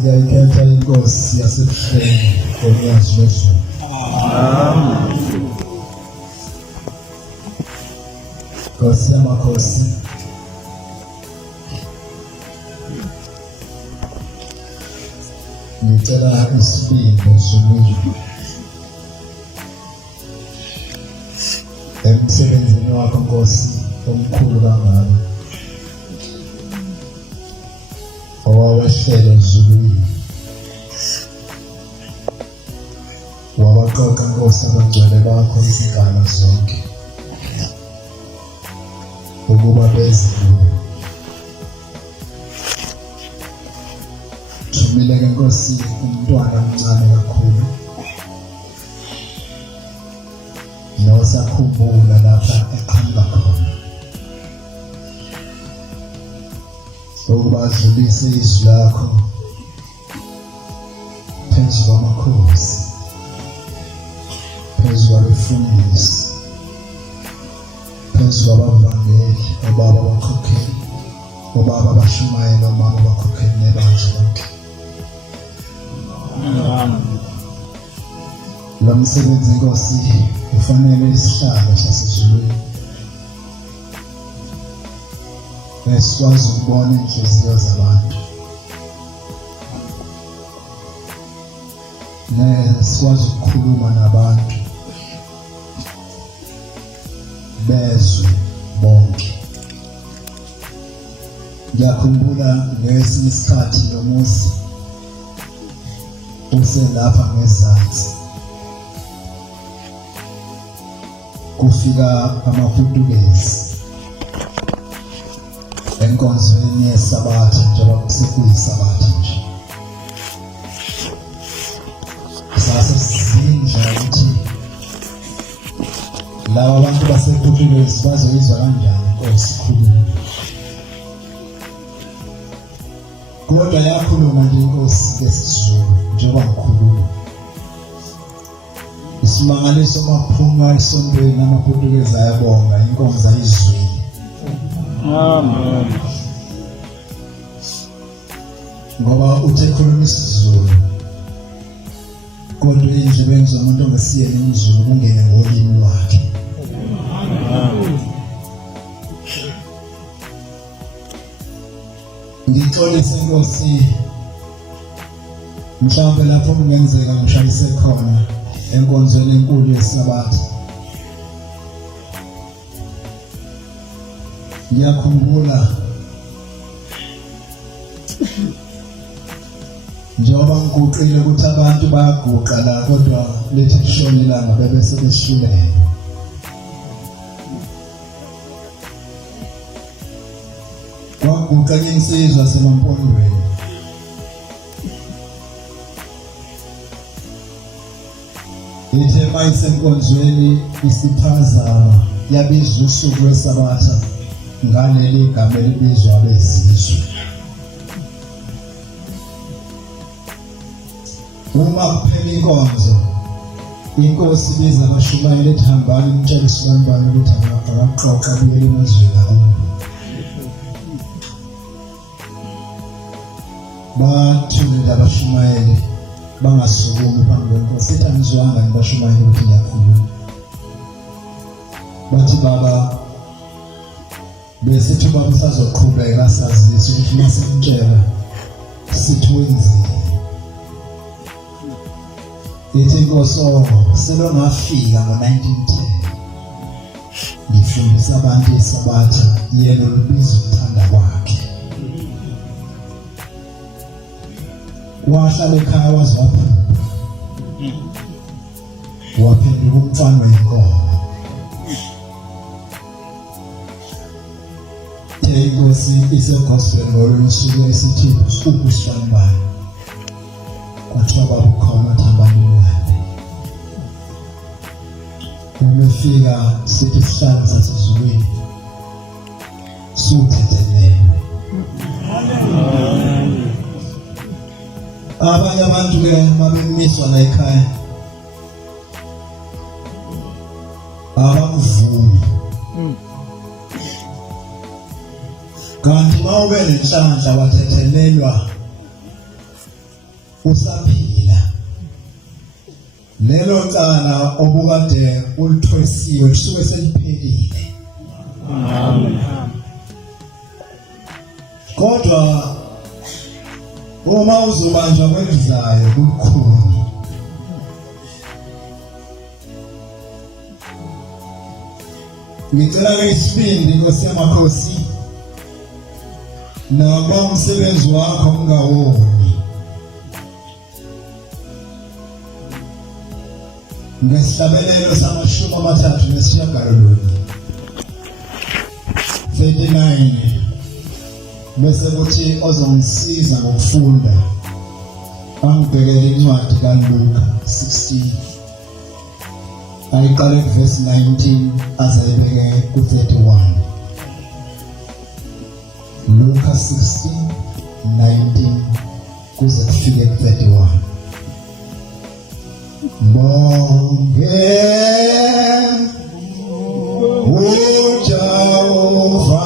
ngiyayikhetha inkosi yasebuhleni ngolwazi lwezulu. Nkosi yamakhosi, ngicela isibindi ezulwini emsebenzini wakho Nkosi omkhulu kangaka owawehlele ezulwini, wabaqoqa Nkosi abagcwele bakho izigaba zonke ukuba bezulu. Thumile-ke Nkosi umntwana omncane kakhulu nosakhumbula lapha eqhamuka khona ukuba adlulise izwi lakho phezu kwamakhosi, phezu kwabefundisi, phezu kwabavangeli, obaba abakhokheli, obaba abashumayela, omama abakhokheli nebandla lonke. Lo msebenzi Nkosi ufanele isihlalo sasezulwini esikwazi ukubona inhliziyo zabantu, nesikwazi ukukhuluma nabantu bezwe bonke. Ngiyakhumbula ngesinye isikhathi nomuzi uselapha ngezansi, kufika amaPutukezi enkonzweni yesabatha njengoba kusekuyisabatha nje. Sasesindla ukuthi laba abantu basePutukezi bazoyizwa kanjani Nkosi ikhuluma. Kodwa yakhuluma nje Nkosi ngesizulu njengoba ngikhuluma. Isimangaliso maphuma esontweni amaPutukezi ayabonga, inkonzo ayizwile. Amen. Ngoba uthe khuluma isiZulu kodwa endlebeni zomuntu ongasiyena umZulu kungene ngolimi lwakhe. Ngixolise Nkosi, mhlawumbe lapho kungenzeka ngishayise khona enkonzweni enkulu yesabatha. Ngiyakhumbula njengoba ngiguqile ukuthi abantu bayaguqa la, kodwa lethi kushona ilanga bebese beshulele. Kwaguqa insizwa semampondweni, ithe mayisenkonzweni isiphazama yabiza usuku lwesabatha ngaleli gama elibizwa abezizwe. Uma kuphela inkonzo, inkosi ibiza abashumayeli ethi hambani nimtshele uSibambana ukuthi akaqoqa abuyele emazweni abo. Bathule abashumayeli bangasukumi phambi kwenkosi, ethi angizwanga ngibashumayeli ukuthi ngiyakhuluma. Bathi baba, bese baba sazoqhubeka sazise ukuthi mase kumtshela sithi wenzile. Ithi inkosi selongafika ngo-1910 ngifundisa abantu isabatha yena olubiza ukuthanda kwakhe. Wahlala ekhaya waze waphupha, waphenduka umfana wenkomo. Inkosi ise-gospel ngolunye usuku esithi uSibambana kwathiwa babukhona Thambani. Umefika sithi isihlalo sasezulwini suthethelele. Abanye abantu-ke mabemiswa la ekhaya abakuvumi. Kanti mawube nenhlanhla wathethelelwa usaphila lelo cala obukade ulithwesiwe lisuke seliphelile. Amen. Kodwa uma uzobanjwa kwelizayo kukhuni ngicela lesibindi Nkosi yamakhosi naba umsebenzi wakho ungawoni ngesihlabelelo samashumi amathathu nesishiyagalolunye 39 bese kuthi ozongisiza ngokufunda angibhekele incwadi kaLuka 16 ayiqale kuverse 19 azayibeke ku31. Luka 16:19 kuze kufike ku31. Bonge uJehova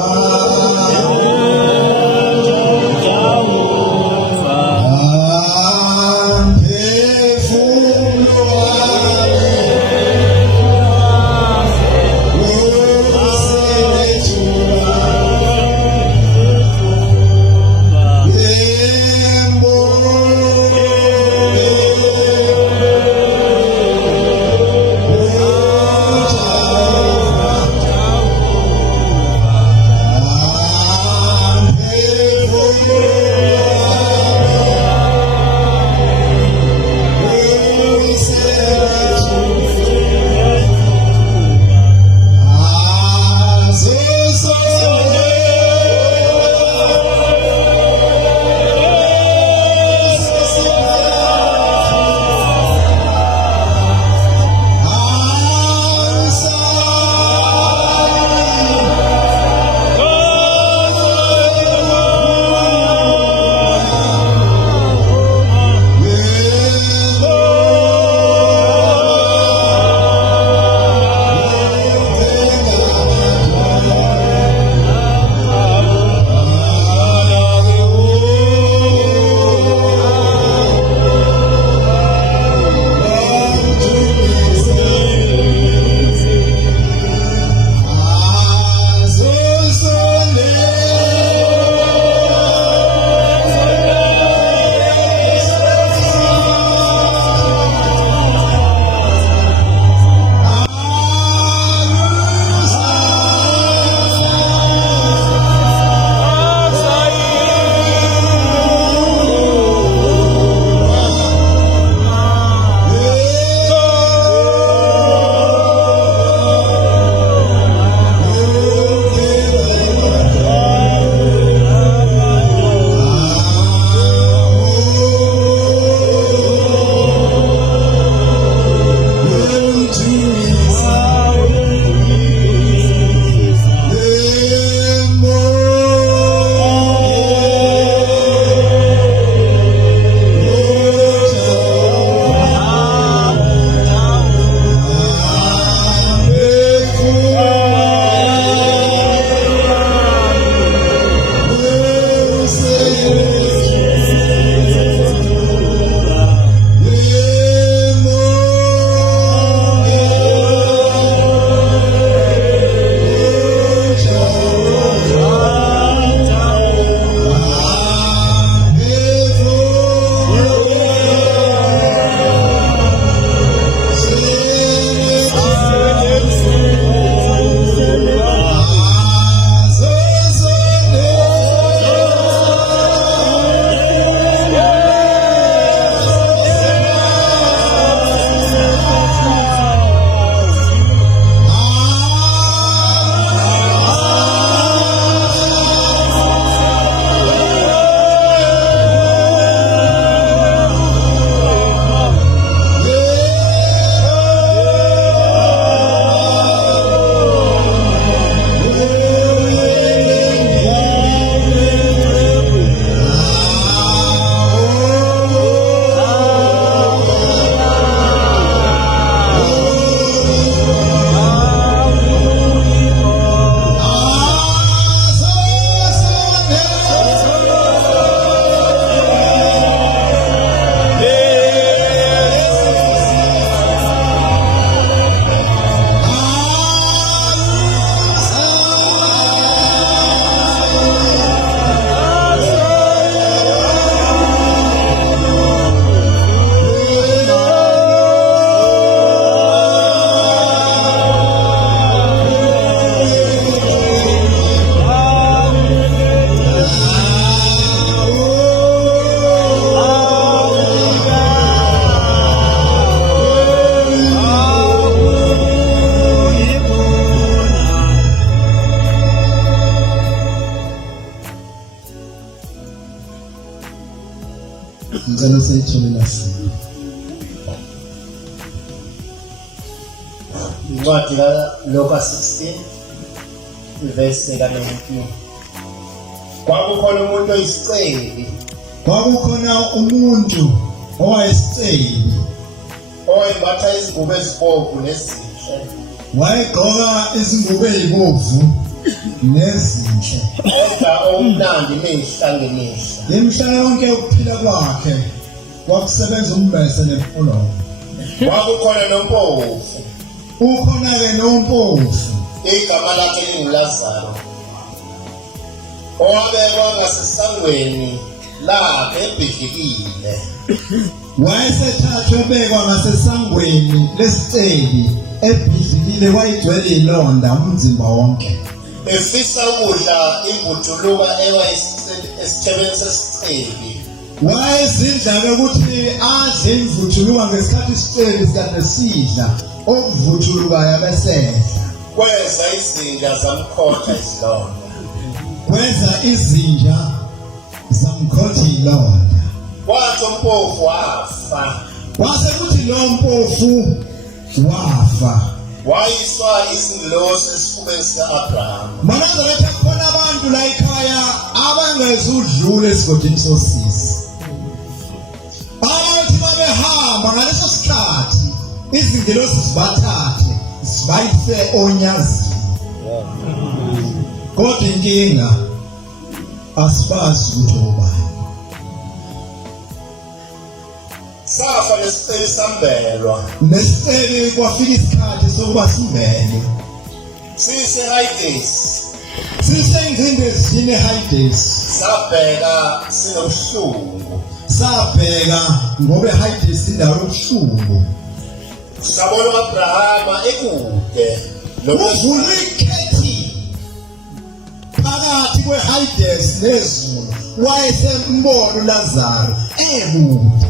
ngicela seyithole lasi. Incwadi kaLuka 16 verse ka-19. Kwakukhona umuntu oyisicebi Kwakukhona umuntu owayesiceli, owayembatha izingubo ezibomvu nezinhle, wayegqoka izingubo ezibomvu nezinhle. odla omnandi mihla ngemihla. Imihla yonke ukuphila kwakhe wakusebenza umbese nemfulo. Kwakukhona nompofu, Ukhona-ke nompofu, igama lakhe linguLazaro, owabekwa ngasesangweni lakhe ebhidlikile. wayesethathwe ebekwa ngasesangweni lesiceli ebhidlikile, wayigcwele ilonda umzimba wonke. Efisa ukudla imvuthuluka esithebeni sesicebi. Wayezidla-ke ukuthi adle imvuthuluka ngesikhathi isiceli sikade sidla okuvuthulukayo abesedla. Kweza izinja zamkhotha izilonda. Kweza izinja zamkhotha ilonda. Kwathi umpofu wafa, Kwase kuthi lo mpofu wafa. wayiswa izingilosi esifubeni sika-Abrahama. Manje lethe khona abantu la ekhaya abangezudlula esigodini sosisi. Abathi babehamba ngaleso sikhathi izingilosi zibathathe zibayise onyazini. Kodwa inkinga asibazi ukuthi obani. Safa lesiceli sambelwa, Nesiceli kwafika isikhathi sokuba sivele. sise-Hades, Sisengcindezini eHades. sabheka sinobuhlungu. Sabheka ngoba eHades indawo yobuhlungu. Sabona u-Abrahama ekude Kuvulwe ikhethi phakathi kweHades nezulu. Wayesembona uLazaro ekude.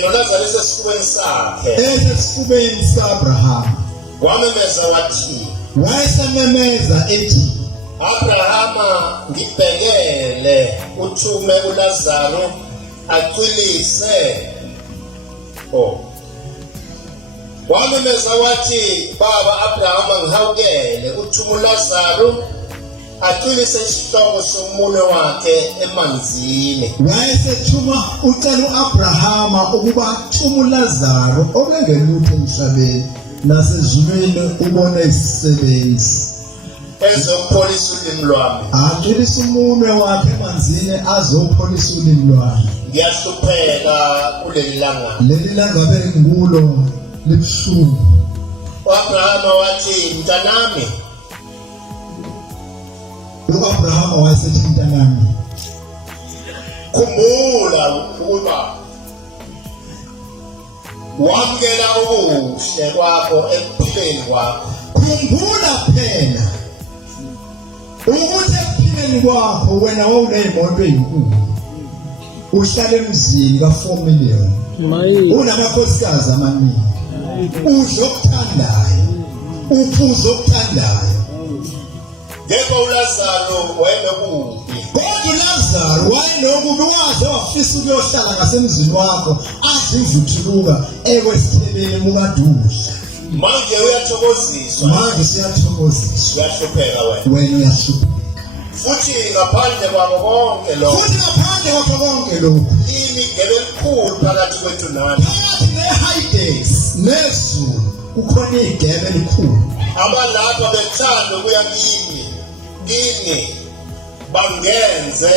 noLazaro esesifubeni sakhe. Esesifubeni sika-Abrahama. Wamemeza wathi, Wayesememeza ethi, Abrahama, ngibhekele uthume uLazaro acwilise. Wamemeza wathi, Baba Abrahama, ngihawukele uthume uLazaro acwilise isihloko somunwe wakhe emanzini. wayesethuma ucela u-Abrahama ukuba athume uLazaro obengelutho emhlabeni nasezulwini ubone isisebenzi. Ezopholisa ulimi lwami. Acwilise umunwe wakhe emanzini azopholisa ulimi lwami. Ngiyahlupheka kuleli langa. Leli langabe ngulo libuhlungu. U-Abrahama wathi, mntanami, U-Abrahama wayesethi mntanami, khumbula ukuba wamukela okuhle kwakho ekuphileni kwakho. khumbula phela ukuthi ekuphileni kwakho wena wawuney'moto ey'nkulu, uhlala emzini ka4 million, unamakhosikazi amaningi, udla okuthandayo, uphuza okuthandayo. Ngekho uLazaro wayenokubi. Kodwa uLazaro wayenokubi, waze wafisa ukuyohlala ngasemzini wakho adle imvuthuluka ekwesithebeni mukadudla. Manje uyathokoziswa, Manje siyathokoziswa, uyahlupheka wena. wena uyahlupheka. Futhi ngaphandle kwako konke lokho, Futhi ngaphandle kwakho konke lokhu, imigebe elikhulu phakathi kwethu nathi. phakathi neHades nezulu kukhona igebe elikhulu. Abalapha bethanda ukuya kini bangenze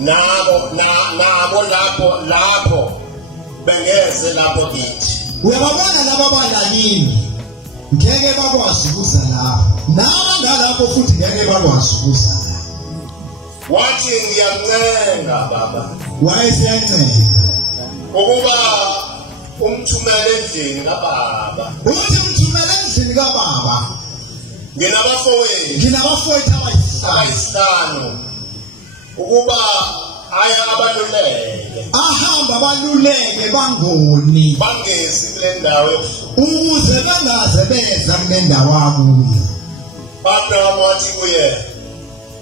nabo lapho bengeze lapho kithi. Uyababona laba balakini ngeke bakwazi ukuza lapho, nabangalapho futhi ngeke bakwazi ukuza lapho. Wathi ngiyancenga Baba Wayeseyancela ukuba umthumele endlini kaBaba. ukuthi mthumele endlini kaBaba. Nginabafowethu Nginabafowethu abayisihlanu ukuba aya abaluleke ahamba baluleke bangoni bangezi kule ndawo yobuhlungu. ukuze bangaze beza kule ndawo akuyo. U-Abrahama wathi kuye,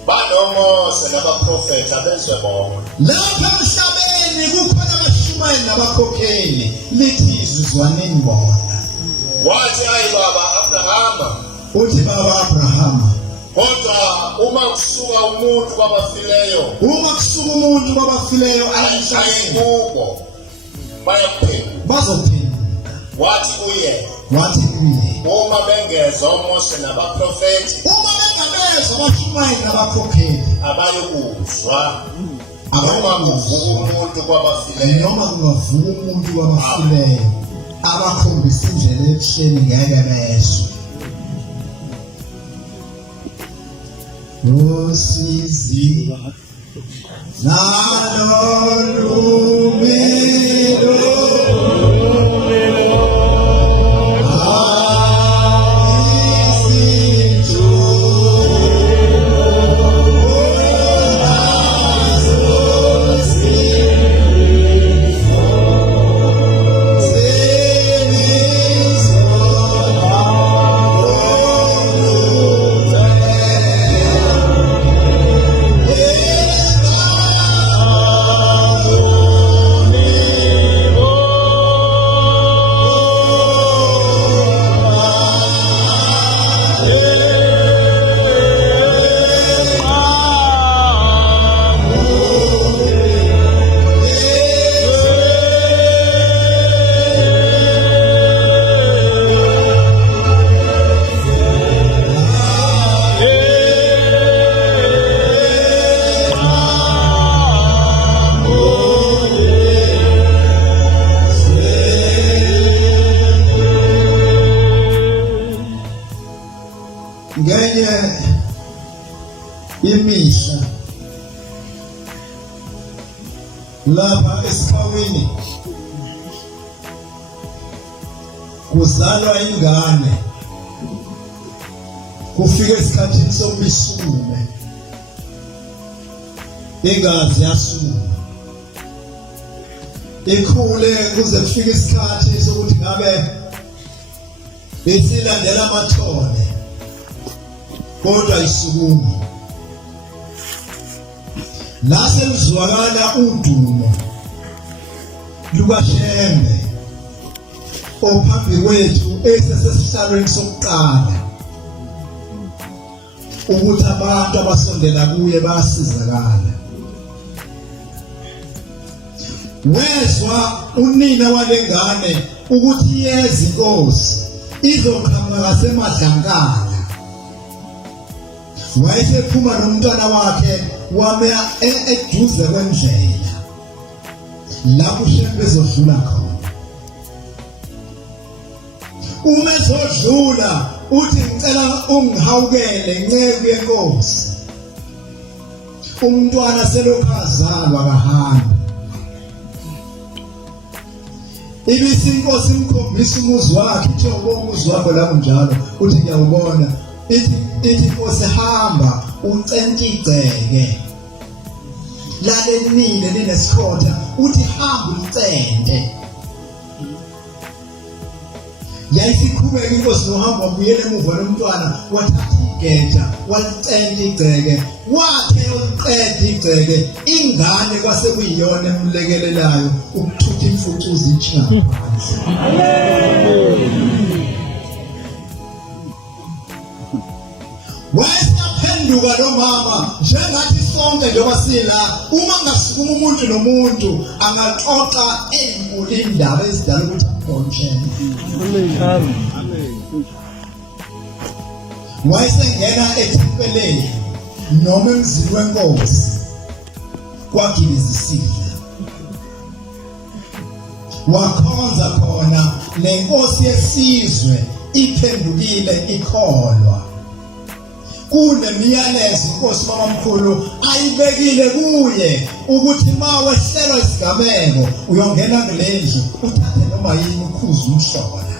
banoMose nabaprofeti abezwe bonke. Lapha emhlabeni kukhona abashumayeli nabakhokheli, lithi izwi zwaneni bona. Wathi hayi baba Abrahama, Uthi baba Abrahama, kodwa uma kusuka umuntu kwabafileyo, uma kusuka umuntu kwabafileyo ayikubo bayaphenduka. bazophenduka. Wathi kuye, Wathi kuye, uma bengeza oMose nabaprofeti uma bengabezwa abashumayeli nabakhokheli, abayokuzwa noma kuvuka umuntu kwabafileyo. noma kungavuka umuntu kwabafileyo, abakhombisa indlela ebuhleni ngeke bezwe. Usizi nalolumelo ngenye imihla lapha esikhawini kuzalwa ingane, kufika esikhathini sokulisume, igazi yasuma, ikhule kuze kufike isikhathi sokuthi ngabe besilandela amathole, kodwa isukuma. Lase luzwakala udumo lukaShembe ophambi kwethu esesesihlalweni sokuqala, ukuthi abantu abasondela kuye bayasizakala. Wezwa unina walengane ukuthi yezi inkosi izoqhamuka ngasemadlankala. Wayesephuma nomntwana wakhe wame eduze kwendlela lapho uShembe ezodlula khona. Uma ezodlula uthi ngicela ungihawukele nceku yenkosi, umntwana selokhazalwa kahambi. Ibisi inkosi imkhombisa umuzi wakhe, ithi umuzi wakho la kunjalo, uthi ngiyawubona. Ithi inkosi hamba ucente igceke lalenile linesikhotha, uthi hamba ucente. Yayisikhubeka inkosi nohamba wabuyela emuva lomntwana, wathatha igeta walicenta igceke, wathe uliqeda igceke, ingane kwase kuyiyona emlekelelayo ukuthutha imfucuza itshinga phansi. Wayesaphenduka lo mama njengathi sonke njengoba sila, uma ngasukuma umuntu nomuntu angaxoxa enkulu indaba ezidala ukuthi akhonshene. Wayesengena ethempeleni noma emzini wenkosi kwagilizisile, wakhonza khona lenkosi yesizwe iphendukile ikholwa. Kunemiyalezo inkosi babamkhulu ayibekile kuye ukuthi ma wehlelwa isigameko uyongena kulendlu uthathe noma yini ukhuza umhlola.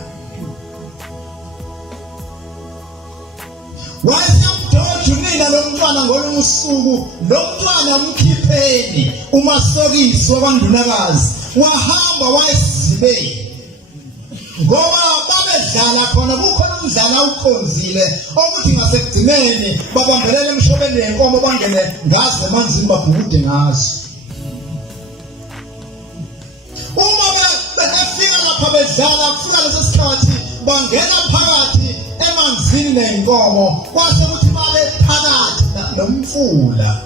Wayesamdoda unina lomntwana ngolunye usuku, lomntwana mkhipheni umasokisi wabandunakazi, wahamba wayesizibeni ngoba babedla bedlala khona kukhona umdlalo awukhonzile ukuthi ngasekugcineni babambelele emshobeni yenkomo bangene ngaze emanzini babhukude ngazo. Uma befika lapha bedlala kufika leso sikhathi bangena phakathi emanzini nenkomo kwase kuthi male phakathi nomfula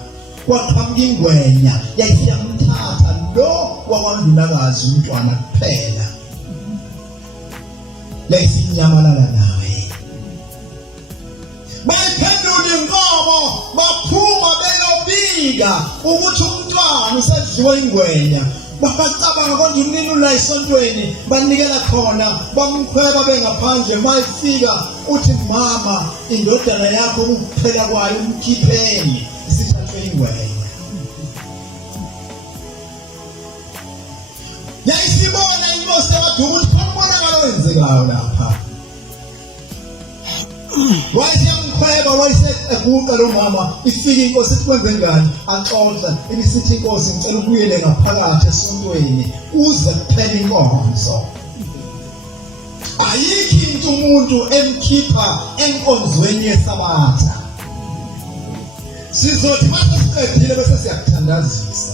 kwaqhamuka ingwenya yayiyamthatha lo wakwandunakazi umntwana kuphela lesinyamalala naye. Bayiphendula inkomo baphuma beyobika ukuthi umntwana usedliwe ingwenya. Bacabanga konje umnini la esontweni banikela khona bamkhweba bengaphandle mayifika uthi mama indodana yakho ukuphela kwayo umkhipheni isithathwe ingwenya. Yayisibona inkosi yaduka ukuthi khona wenzekayo lapha. Wayemkhweba wayeseguqa lo mama ifika inkosi ithi kwenze ngani axoxa ibisithi inkosi ngicela ubuyele ngaphakathi esontweni uze kuphele inkonzo. Ayikho into umuntu emkhipha enkonzweni yesabatha. Sizothi mase siqedile bese siyakuthandazisa.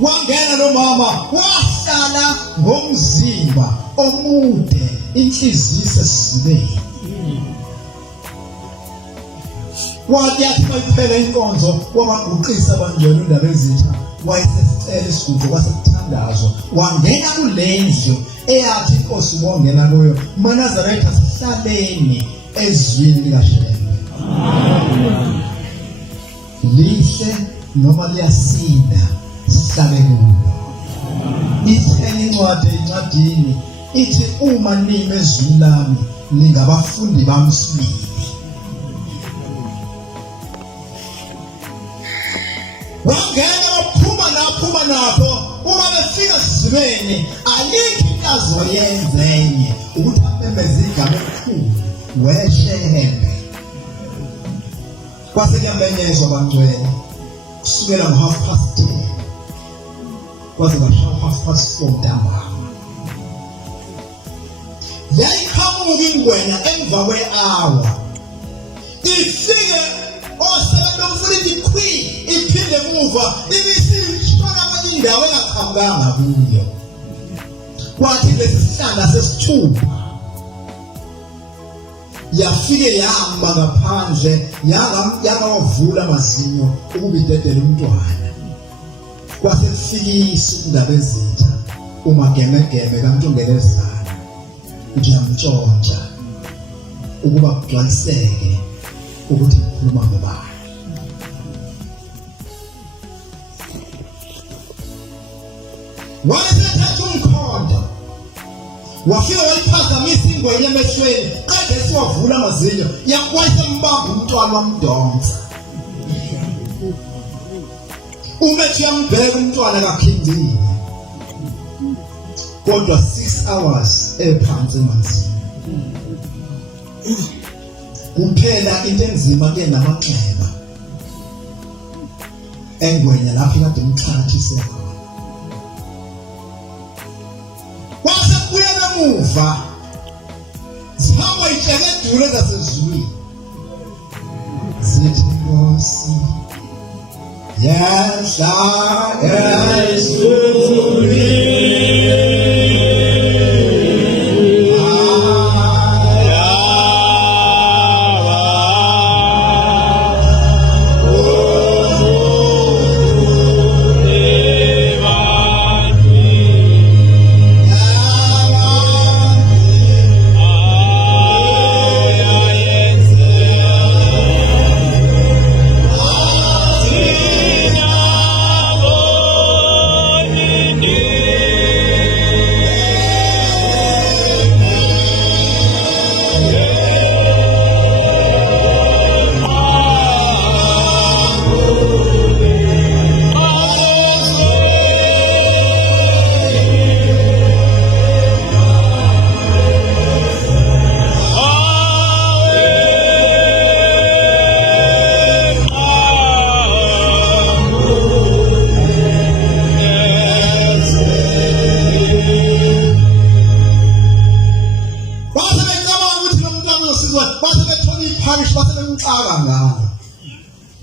Wangena lo mama wahlala ngomzimba omude inhliziyo isesizibeni. Wathi yathi mayiphela inkonzo wabaguqisa banjalo indaba ezitha wayesesicela isigugu kwasekuthandazwa wangena kulendlu eyathi inkosi ubongena kuyo uManazaretha sihlaleni ezwini likaShembe. Lihle noma liyasinda sihlale kulo. Ithi incwadi encwadini ithi uma nime ezwini lami ningabafundi bami sibili. Wangena waphuma napho uma befika sizibeni alikho into azoyenzenye ukuthi amemeze igama elikhulu weShembe. Kwase kuyamenyezwa bangcwele kusukela ngo10:30 kwaze kwashaya 4:30 ntambama. Yayiqhamuka ingwenya emva kwe-hour ifike osebenza ikhwi iphinde emuva ibisishona amanye indawo engaqhamukanga kuyo. Kwathi lesi sihlanda sesithupha yafike yama ngaphandle yakawavula amazinyo ukuba idedele umntwana. Kwase kufikisa indaba ezitha umagemegeme kaNtungelezelana uthi yamtshontsha ukuba kugcwaliseke ukuthi ukhuluma ngobani. Wayesethatha umkhonto wafika wayiphazamisa ingwenya emehlweni qede siwavula amazinyo yakwayisembamba umntwana wamdonsa. Umethi yambheka umntwana kaphindile kodwa 6 hours ephansi emanzini. Kuphela into enzima ke namanxeba engwenya lapho kade umthathise khona. Kwase kuya emuva zihamba itshekedule zasezulwini zithi Nkosi yehla ezulwini.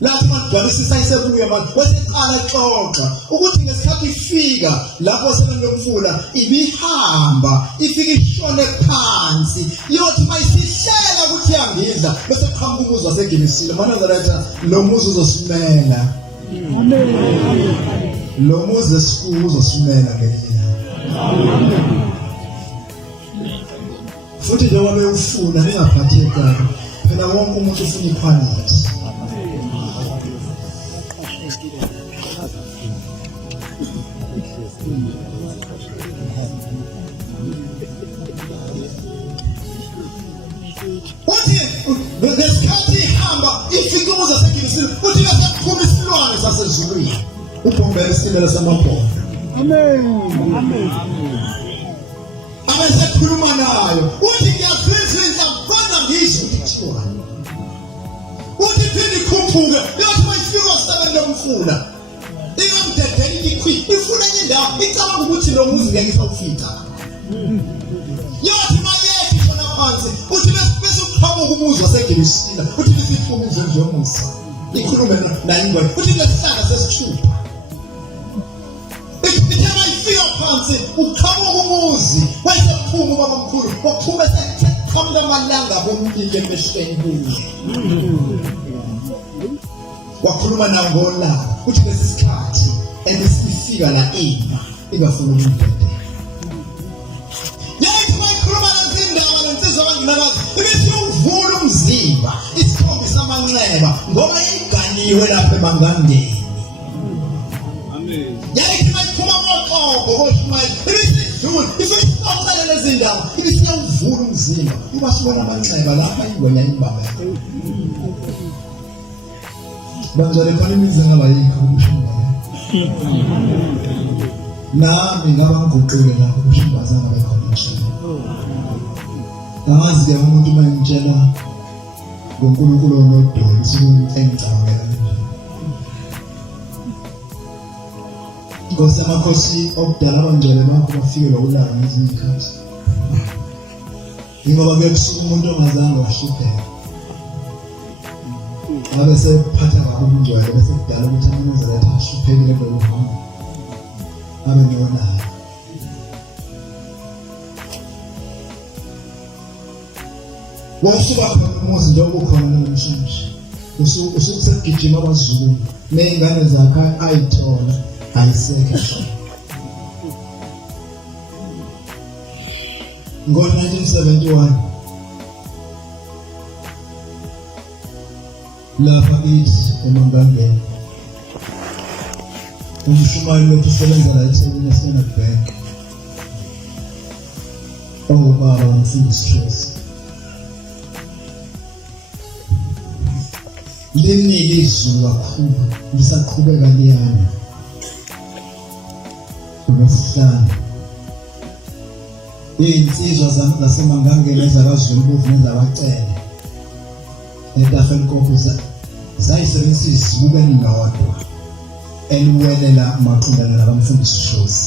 lathi madwalisisa isebuye manje weseqala xoxa ukuthi ngesikhathi ifika lapho sebenomfula ibihamba ifika ishone phansi yothi mayisihlela ukuthi yangidla bese qhamuka umuzi waseGibisile manazaretha lo muzi uzosimela amen lo muzi esikhulu uzosimela ngelinye futhi njengoba bewufuna ningaphatheka phela wonke umuntu ufuna iquality ngesikhathi ihamba ifika umuzi waseGibisile uthi yasephuma isilwane sasezulwini uBhombela isilele samabhola amen abesekhuluma nayo uthi ngiyafisa kodwa ngisho kuthiwa uthi phinde ikhuphuke yathi mayifika usebenza umfula ingamdedela ikhwi ifuna enye indawo icabanga ukuthi lo muzi ngeke isawufika yathi mayethi khona phansi uthi bese uqhamuka umuzi waseGibisile uthi besiphuma izindlu yomusa ikhulume nayo ingwe uthi lesihlala sesithupha ifika phansi uqhamuka umuzi wayesephuma ubaba mkhulu waphuma seqhamuka amalanga bombike emehlweni kuye wakhuluma nawo ngolaka uthi lesisikhathi ebesifika la ema ibafuna ukundedela yathi wayikhuluma lezindaba lensizwa abanginakazi ibesiyuvula umzimba isithombe samanxeba ngoba yayiganiwe lapha ebangangeni yayithi mayiphuma ngoqobo koShumayeli ibisidlula ifisaqala lezindaba ibisiyuvula umzimba ubasibona amanxeba lapha ingwenya imbaba banjalo khona imizanga bayikho uShumayeli nami ngaba ngiguqile lapho uShumayeli ngabe khona nje angazi ke umuntu mayintshela ngoNkulunkulu onodoli engicabangela Nkosi amakhosi okudala abangcwele bakho bafikelwa ulanga ngezikhathi ngoba bekusuka umuntu ongazange wahlupheka ngabe sephatha kabi umngcwele bese kudala ukuthi uNazaretha ahluphekile ngokuhamba abe nonayo wasuka khona umuzi njengoba ukhona namhlanje usukusegijima kwaZulu nezingane zakhe ayithola ayiseke ngo-1971 lapha kithi eMangangeni uMshumayeli lokhu usebenza la eThekwini eStandard Bank ongubaba uMfundisi Tracy linike izulu kakhulu lisaqhubeka liyana uLwesihlanu iy'nsizwa zaseMangangeni ezakwaZulubuvu nezabacele eTafelkop zayisebenzisa izibuko elilodwa eliwelela maqondana nabamfundisi uShosi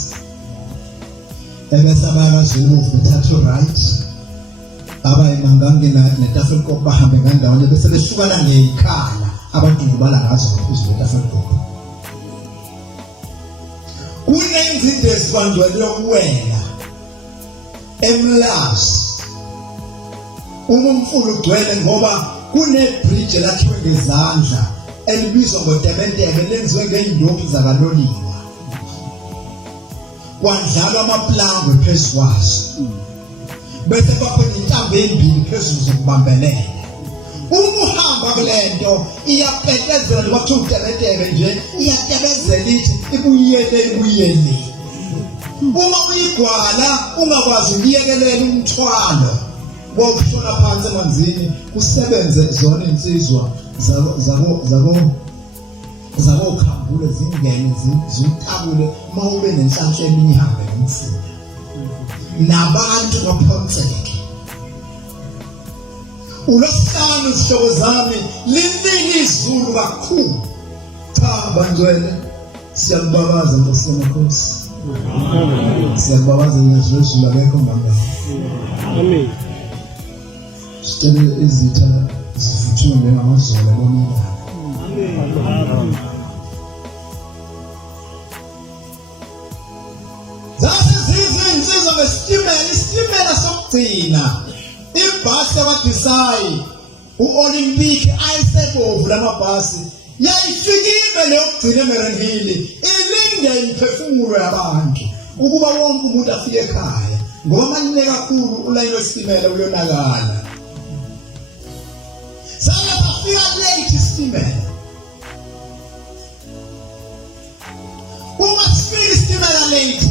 ebese abakwaZulubuvu bethatha u-right abayeMangangeni neTafelkop bahambe ngandawonye bese behlukana ngey'khala abadundubala ngazo ngaphezulu eTafelkop kunenzinto ezibandwele yokuwela eMlazi umfula ugcwele ngoba kunebridge lakhiwe ngezandla elibizwa ngoDebenteke lenziwe ngey'ndophi zakaloliwa kwandlalwa amaplangwe phezu kwazo bese bakhona intambo embili phezulu zokubambelela uma uhamba kulento iyapetezela noma kuthiwa uDebenteke nje iyatebezela ithi ibuyele uma uyigwala ungakwazi ukuyekelela umthwalo wokushona phansi emanzini kusebenze zona insizwa zakokhambule zingene zitabule mawube nenhlanhla eminye ihambe nomfula nabantu baphonseke uLwesihlanu izihlobo zami linini izulu kakhulu cha bangcwele siyakubabaza Nkosi yamakhosi siyakubabaza nezulu akekho manga amen sicela izitha zivuthiwe njengamazolo bomilanga amen Zasizinsizwa ngesitimela sokugcina ibhasi yabadisayi u-Olympic ayisebovu lamabhasi yayifikile leyokugcina eMerendile ilinde imiphefumulo yabantu ukuba wonke umuntu afike ekhaya ngoba manile kakhulu ulayini wesitimela uyonakala. Safika late isitimela. Uma sifika isitimela late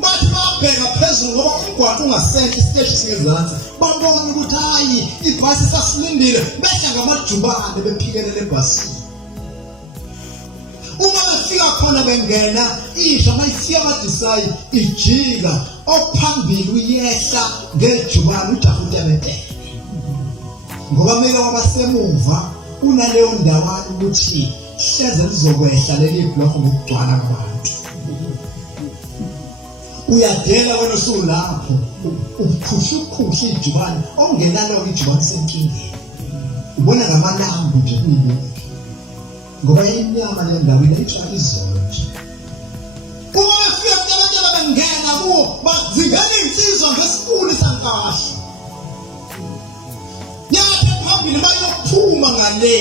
bathi babheka phezulu ngoba umgwaqo ungasehla isiteshi singezansi babona ukuthi hayi ibhasi sasilindile behla ngamajubane bephikelele ebhasini. Uma befika khona bengena isha mayifika abadisayi ijika ophambili uyehla ngejubane ujafutebetele ngoba mele wabasemuva unaleyo ndawana ukuthi hleze lizokwehla leli block ngokugcwala kwabantu. Uyadela wena usulapho uphusha ijubane ongenalo ijubane senkingeni ubona ngamanambu nje kuyilokhu ngoba inyama le ndawo ilethwa izolo nje. Uma befika abantu bengena kuwo bazingela insizwa ngesikuli sankahla yabe phambili bayophuma ngale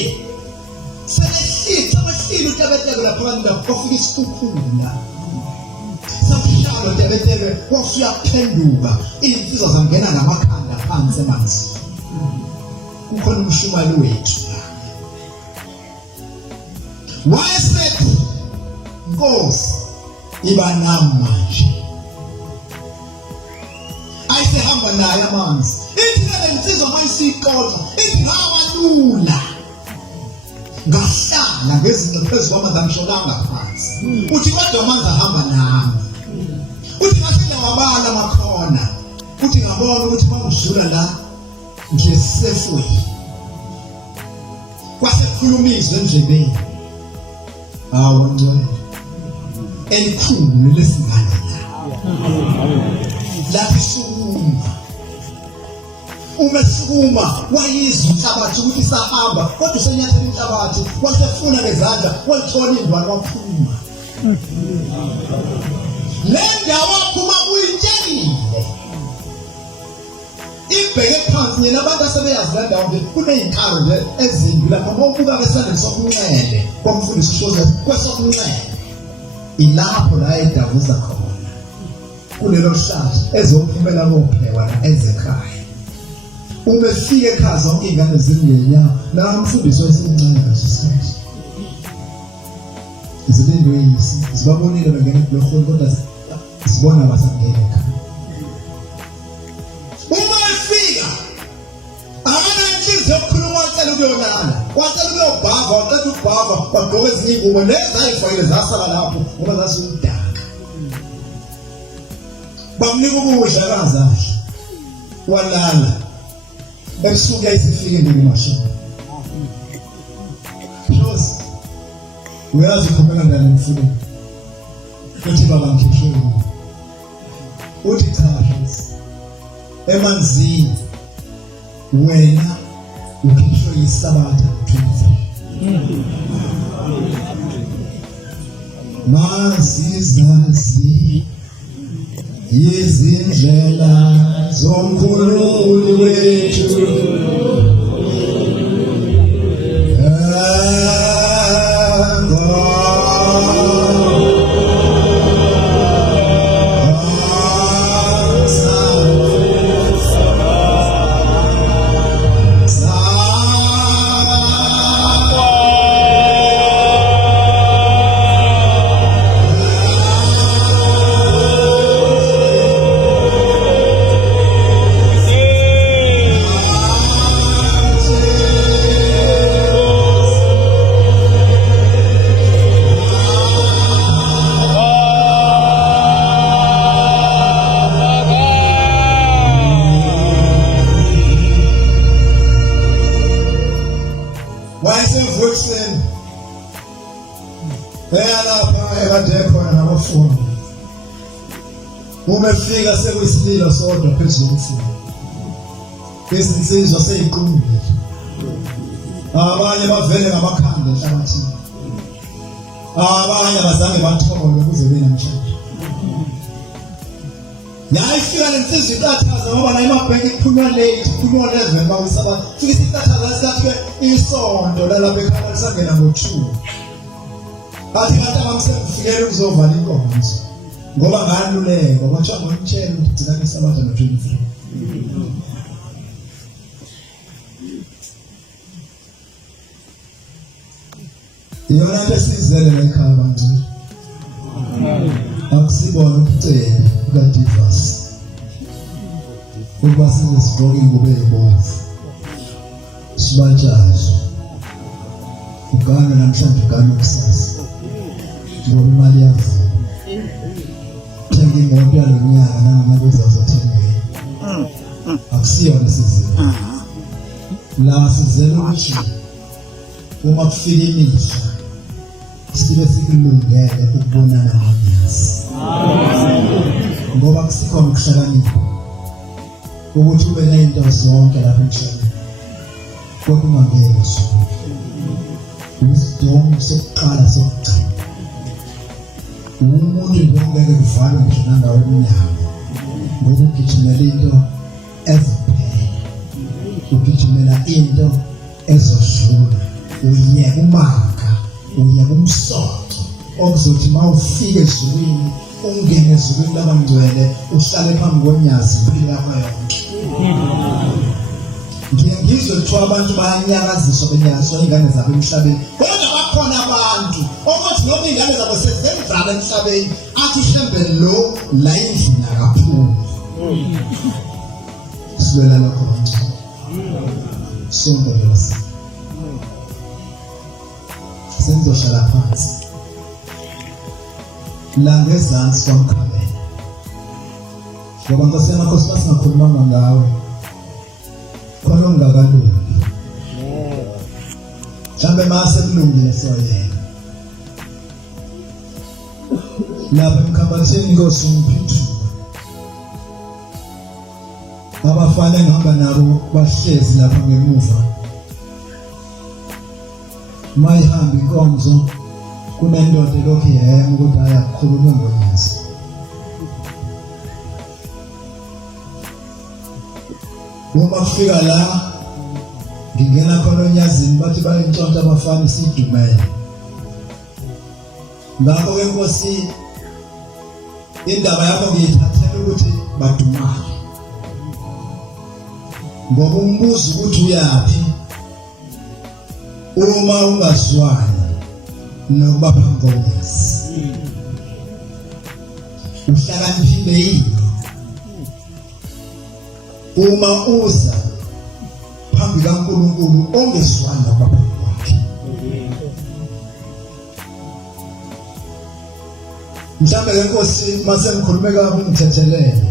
sebehlitha abahlili uTebetebe lapha abantu bafika isikhukhula samshalo uTebetebe wafika phenduka insizwa zangena ngamakhanda phansi emanzi. Kukhona umshumali wethu wayesethi Nkosi iba nami manje ayisehamba naye amanzi ithi lensizwa mayisiqoqa ithi ngabalula ngahlala ngezinto phezulu kwamanzi angisholanga phansi uthi kodwa amanzi ahamba nami uthi ngahle wabala amakhona uthi ngabona ukuthi mangidlula la ngisefwe kwasekhulumizwe endlebeni hawo ngcwele elikhulu lesingane lapho isukuma umesukuma wayizwa inhlabathi ukuthi sahamba kodwa usenyathela inhlabathi wasefuna ngezandla walithola indwana waphuma le ndawo waphuma kuyintshekile ibheke phansi yena abantu asebeyazi la ndawo nje kuneyinkalo nje ezimbi lapha mawubuka ngesandla sokunxele kwamfundisi uShoza kwesokunxele ilapho la edavuza khona kulelo hlathi ezophumela ngophekwa la ezekhaya. Uma efika ekhaya zonke izingane zingenyawo la umfundisi wayesinxele sisihle izinto eziyisi zibabonile bengena eblokhoni kodwa sibona basangena ekhaya. Uma efika abana inhliziyo yokukhuluma wacela ukuyolala wacela ukuyobhava wacela ukubhava bagqoka ezinye ingubo lezayifayile zasala lapho ngoba zasudaka bamnika ukudla kazadla walala ebusuku yayisifike ngemashini Shozi uyazi ukhuluma ngani mfundisi uthi baba ngikhiphile uthi cha Shozi emanzini wena ukhishwe yisabatha mazizazi izindlela zoNkulunkulu wethu wayesevukseni eyalapha ekade khona nabafundi uma efika sekuyisililo sodwa phezulu komfundi izinsizwa seyiqumbile abanye bavele ngamakhanda enhlabathini abanye abazange bathole ukuze benamhlanje yayifika lensizwe iqathaza ngoba la emabhenki kuphuma late kuphuma 11 bawusaba futhi iqathaza isikhathi isonto lalapha ekhaya lisangena ngo2 bathi kanti abamsefikele ukuzovala inkonzo ngoba ngaluleko kwathi ngomtshela ukuthi gcina ngesabatha no23 yona besizele lekhaya bantu akusibona ubuceli bukaDivas ukuba sizigqoke ingubo ezibovu sibatshaje ugana namhlanje ugana kusasa ngoba imali yakho thenga imoto yalonyaka nangonyaka uzazothenga akusiyona sizele la sizele ukuthi uma kufika imihla sibe sikulungele ukubonana naMasiya ngoba kusikhona ukuhlakanipha ukuthi ube nento zonke lapha emhlabeni kodwa ungangezwa usidingo sokuqala sokugcina umuntu ngeke kuvalwe ngisho nandawo emnyama ngoba ugijimela into eziphela ugijimela into ezoshula uye kumaka uye kumsoco okuzothi mawufika ezulwini ungene ezulwini labangcwele uhlale phambi konyazi impilo yakho yonke ngiyizwe kuthiwa abantu bayanyakaziswa benyakaziswa ingane zabo emhlabeni kodwa bakhona abantu okuthi noma ingane zabo sezenzala emhlabeni athi hlambe lo la endlini akaphumi silwela lokho manje sonke senzohlala phansi la ngezansi kwamkhabela ngoba ngosemakhosi basingakhulumanga ngawe khona ungakalungi mhlambe mase kulungile soyena lapha emkhabatheni ngosumphithuka abafana engihamba nabo bahlezi lapha ngemuva mayihamba inkonzo kunendoda lokhu yema ukuthi ayakhuluma ngonyasi uma kufika la ngingena khona onyazini bathi bayintshontsha abafana isidumela ngakho ke Nkosi indaba yakho ngiyithathela ukuthi badumale ngoba umbuzo ukuthi uyapi uma ungazwani nokuba phambi konyasi uhlakaniphile yini uma uza phambi kaNkulunkulu ongezwani nokuba phambi kwakhe mhlambe ke Nkosi mase ngikhulume kabi ngithethelele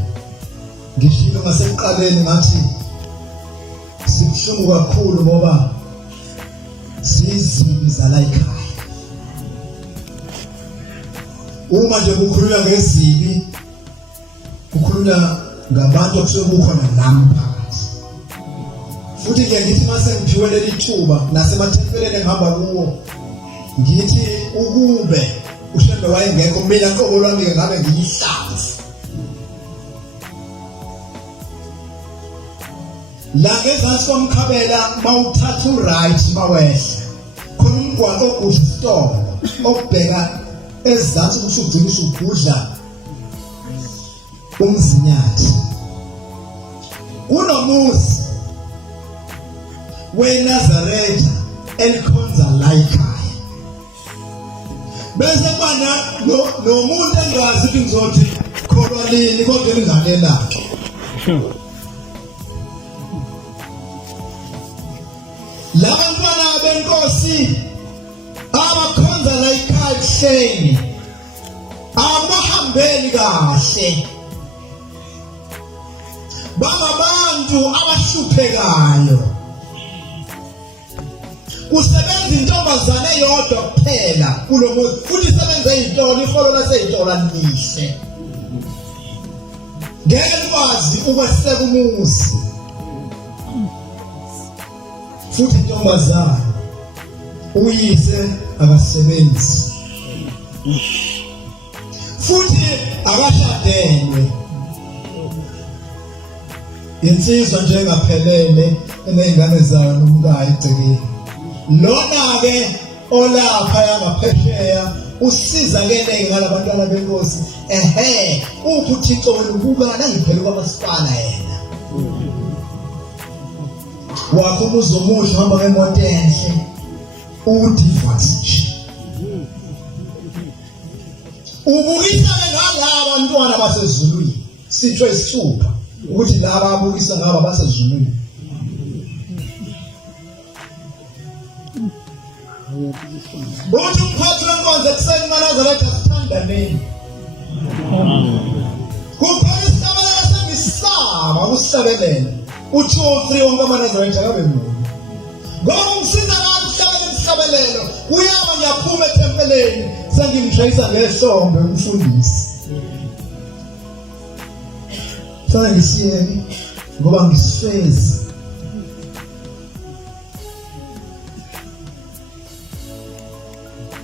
ngishilo ngasekuqaleni ngathi sibuhlungu kakhulu ngoba sizibi zala ekhaya uma nje kukhulunywa ngezibi kukhulunywa ngabantu okusuke kukhona namphakathi futhi ke ngithi mase ngiphiwe leli thuba nasemathempeleni engihamba kuwo ngithi ukube uHlembe wayengekho mina qobo lwami ke ngabe ngiyihlanzi la ngezansi kwamkhabela mawuthatha uright mawehla khona umgwaqo ogudla isitolo okubheka ezansi ukuthi ugcina usugudla umzinyathi kunomuzi weNazaretha elikhonza la ekhaya bese bana nomuntu engazi ukuthi ngizothi kholwa lini kodwa ingane lakhe labantwana benkosi abakhonza la ekhaya kuhleni abahambeli kahle bangabantu abahluphekayo kusebenza intombazane eyodwa kuphela kulomuzi futhi isebenza ezitolo iholo lasezitolo lihle ngeke likwazi ukweseka umuzi futhi intombazane uyise akasebenzi futhi akashadelwe insizwa nje engaphelele enezingane zayo nomkayo egcekeni. Lona ke olapha yangaphesheya usizakele ngalabantwana benkosi. Uphi uThixo wena ubuka nangiphele kwamasipala yena. Wakho umuzi omusha hamba ngemoto enhle udivathi. Ubukisa ngalaba bantwana basezulwini. Sitho isithupha ukuthi laba abukisa ngaba basezulwini. Uthi umphathi wenkonzo ekuseni uManazarete asithanda nini? Kuphela isihlabelelo sengisaba ukusihlabelela. U2 or 3 wonke aManazarete akabe munye. Ngoba umsiza ngani ukuhlabelela isihlabelelo? Uyaba ngiyaphuma etempeleni sengimtrayisa ngehlombe umfundisi. Fanele ngisiyeke ngoba ngisifezi.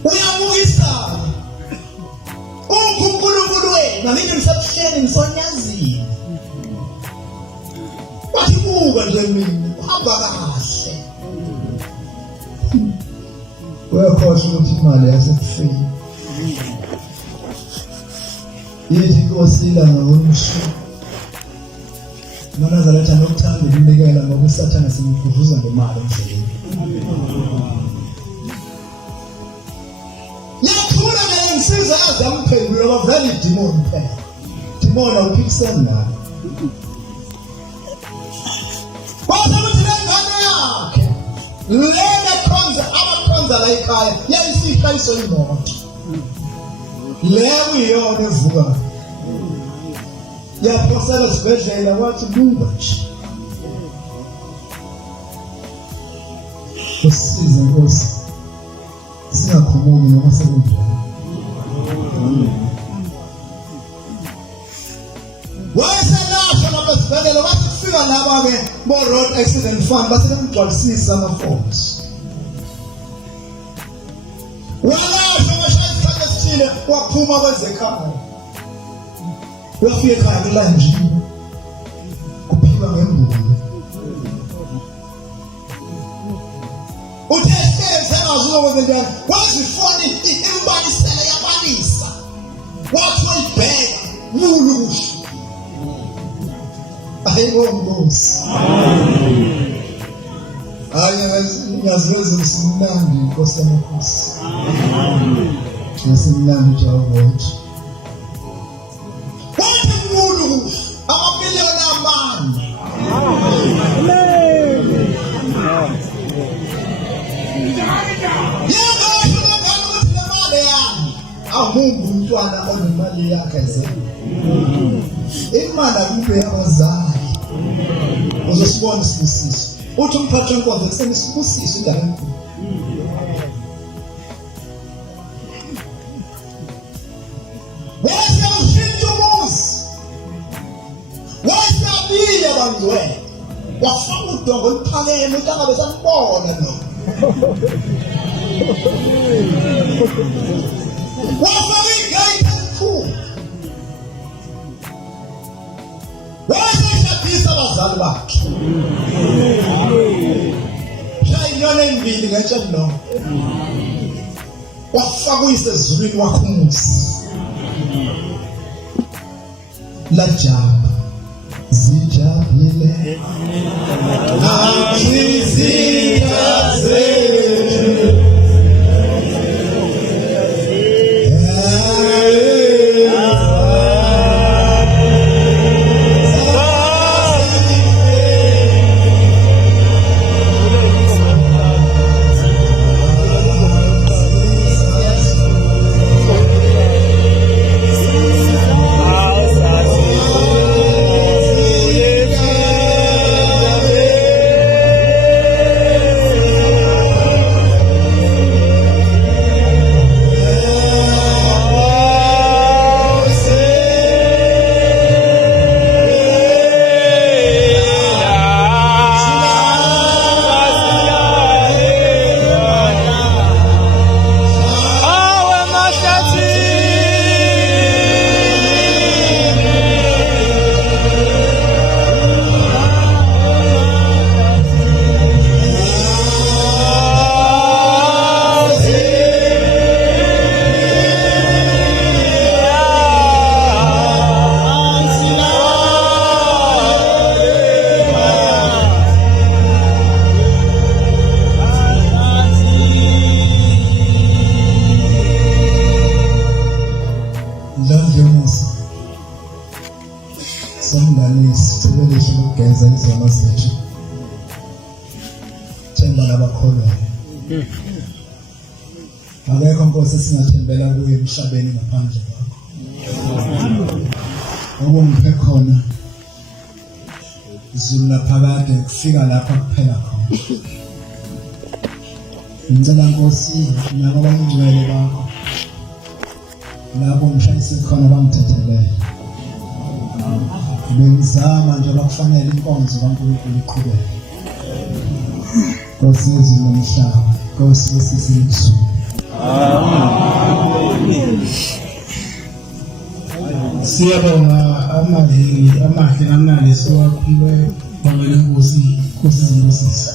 Uyabukisa. UNkulunkulu wena ngithi ngisabuhleni ngisonyazile. Wathi buka nje mina uhamba kahle. Uyakhohlwa ukuthi imali yasekufeni. Yithi Nkosi ilanga ngomsuku. Manazarete anokuthanda ukunikela ngoba uSathane simkhuvuza ngemali emhlabeni. Yakhula ngensizwa yazamphendula bavela idemon phela. Demon awuphikisani naye. Wasethi lengane yakhe lena khonza abakhonza la ekhaya yayisihlayiswa imoto. Leyo iyona evuka. Yaphosela esibhedlela wathi buka nje. Usize Nkosi. Singakhumuki noma sekunjani. Wayeselashwa lapha esibhedlela wathi kufika laba ke bo road accident fund baselemgcwalisisa ama-forms. Walashwa ngashaya isikhathi esithile waphuma kwezekhaya. Wafika ekhaya kulanjiwe. Kuphilwa ngembulu. Uthe sengazuka kwezenjani wazifona imbanisela yabalisa. Wathi wayibheka mulukusho. Hayibo Nkosi. Ngiyazizwa simnandi Nkosi yamakhosi. Simnandi Jehova wethu. Amamiliyoni amane. Yebo ngani ukuthi nemali yami awumbu umntwana onemali yakhe ze. Imali akube yabazali. Uzosibona isibusiso. Uthi umphathi wenkonzo kuseni isibusiso indaba enkulu. Wangwe wafaka udongo liphakeme utangabe sanibona lo. Wafaka igate elikhulu. Washadisa abazali bakhe. Shaya inyoni embili ngetsheni lo. Wafaka uyise ezulwini wakhumusa. Lajaba. Zijabile Aziziyaze geza izono zethu themba labakholwayo akekho Nkosi singathembela kuye emhlabeni ngaphandle kwakho okungiphe khona izulu laphakade kufika lapha kuphela khona ngicela Nkosi nabo abangcwele bakho labo ngishayise khona bangithethelele bengizama nje bakufanele inkonzo kaNkulunkulu iqhubeke Nkosi yezulu nomhlaba Nkosi yesizwe amen. Siyabonga amavili amahle kamnandi siwakhulwe bangale Nkosi izimbusisa.